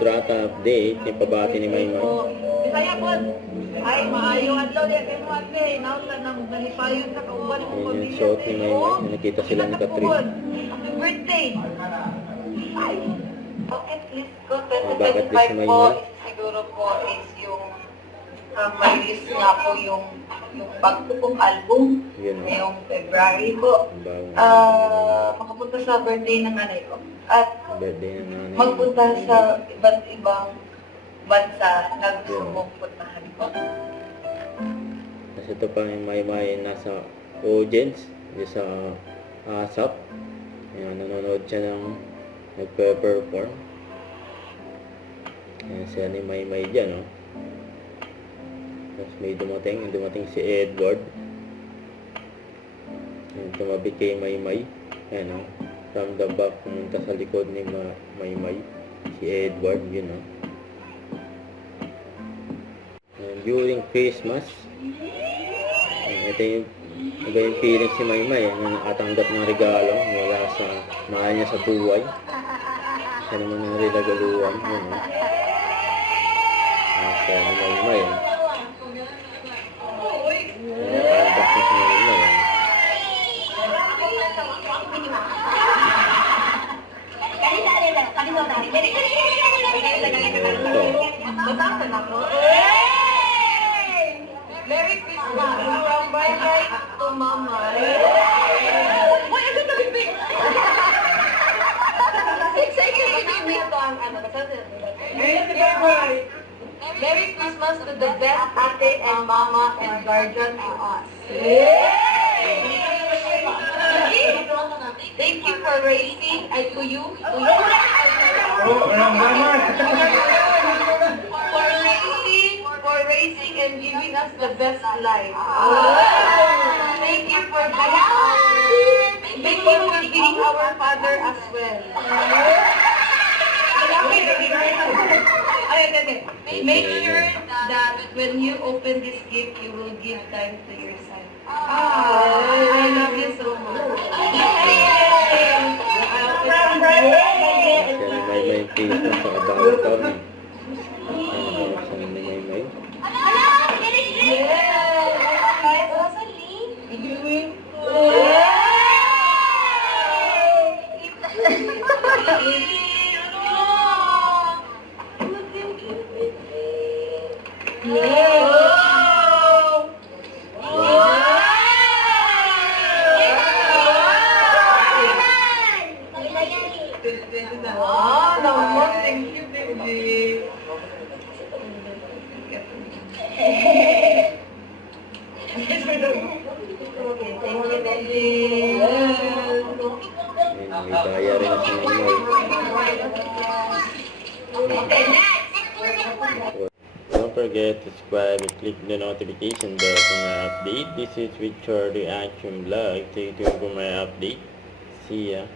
kontrata update, yung pabati ni Maymay. Bisaya po. Ay, maayo adlaw diya kay mo ate. Nautan nang nalipayon sa kauban ko. Yan yung suot ni Maymay. Nakita sila ni Catherine. Happy birthday. Ay. Bakit list ko? Bakit list si 2025 po, Maymay? siguro po is yung may list nga po yung bago kong album. Yun, oh. Ngayong February po. Ang bagong Makapunta sa birthday ng nanay ko. At birthday na nanay. magpunta sa iba't ibang bansa na gusto mong puntahan ko. Kasi ito pa yung Maymay nasa audience, yung sa ASAP. Ayan, nanonood siya ng nagpe-perform. Ayan siya ni Maymay dyan, no? Tapos may dumating si Edward. Ayan, tumabi kay Maymay. Ayan, no? From the back, pumunta sa likod ni Maymay. Si Edward, yun, no? Ayan, during Christmas, ayan, ito yung iba yung feeling si Maymay, na nakatanggap ng regalo mula sa mahal niya sa buhay. Siya naman ang rilagaluan. Yun, no? Siya ni Maymay, eh. Nakatanggap na si Maymay, eh. Merry Christmas from Bye-Bye to Mama. Uy, ang ganda ng big! Merry Christmas to the best ate and mama and guardian to us. Thank you for raising, for raising and giving us the best life. Thank you for being our father as well. Make sure that when you open this gift, you will give time to your son. I love you so much. Siya ni Maymay Christmas sa kabawang taon, eh. Ayan, siya ni Maymay. Thank you, baby. Thank you, baby. Ayan, may daya rin si Maymay. Don't forget to subscribe and click the notification bell for my update. This is Richard Reaction Vlog. Stay tuned for my update. See ya.